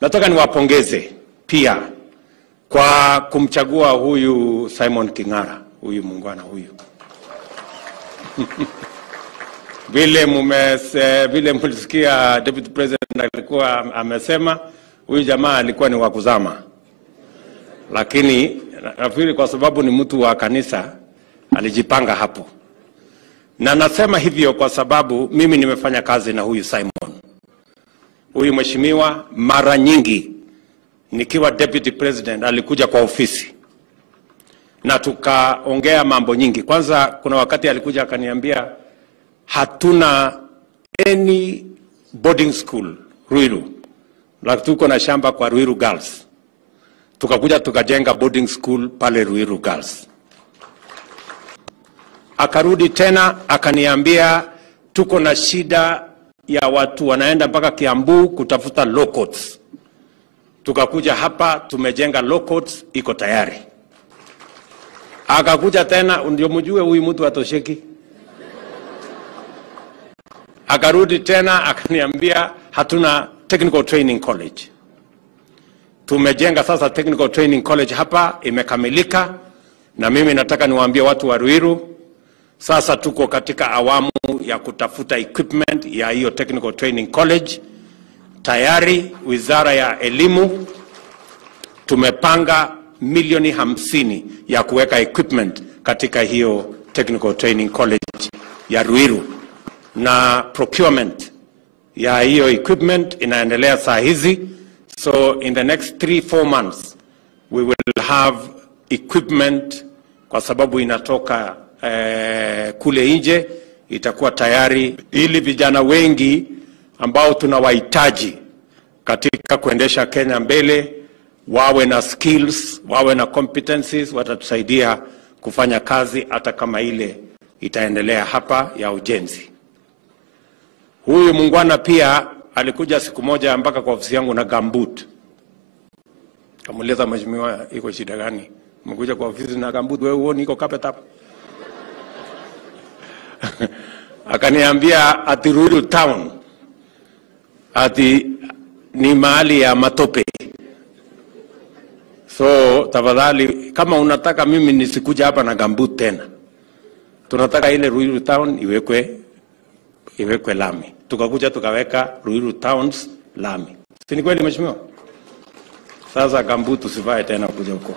Nataka niwapongeze pia kwa kumchagua huyu Simon King'ara, huyu muungwana huyu. Vile mlisikia Deputy President alikuwa amesema huyu jamaa alikuwa ni wa kuzama. Lakini nafikiri kwa sababu ni mtu wa kanisa alijipanga hapo. Na nasema hivyo kwa sababu mimi nimefanya kazi na huyu Simon. Huyu mheshimiwa mara nyingi nikiwa Deputy President alikuja kwa ofisi. Na tukaongea mambo nyingi. Kwanza kuna wakati alikuja akaniambia hatuna any boarding school Ruiru. Lakini tuko na shamba kwa Ruiru Girls. Tukakuja tukajenga boarding school pale Ruiru Girls. Akarudi tena akaniambia tuko na shida ya watu wanaenda mpaka Kiambu kutafuta law courts. Tukakuja hapa tumejenga law courts iko tayari. Akakuja tena ndio mjue huyu mtu atosheki. Akarudi tena akaniambia hatuna technical training college. Tumejenga sasa technical training college hapa imekamilika na mimi nataka niwaambie watu wa Ruiru sasa tuko katika awamu ya kutafuta equipment ya hiyo technical training college. Tayari Wizara ya Elimu tumepanga milioni 50 ya kuweka equipment katika hiyo technical training college ya Ruiru. Na procurement ya hiyo equipment inaendelea saa hizi. So in the next 3-4 months we will have equipment kwa sababu inatoka kule nje itakuwa tayari ili vijana wengi ambao tunawahitaji katika kuendesha Kenya mbele wawe na skills, wawe na competencies, watatusaidia kufanya kazi hata kama ile itaendelea hapa ya ujenzi. Huyu muungwana pia alikuja siku moja mpaka kwa ofisi yangu na GUMBOOT. Kamuuliza mheshimiwa iko shida gani? Mkuja kwa ofisi na GUMBOOT wewe uone iko carpet hapa. Akaniambia ati Ruiru town ati ni mahali ya matope. So tafadhali kama unataka mimi nisikuja hapa na GUMBOOT tena. Tunataka ile Ruiru town iwekwe lami. Tukakuja tukaweka Ruiru towns lami. Si ni kweli mheshimiwa? Sasa GUMBOOT usivae tena kuja huko.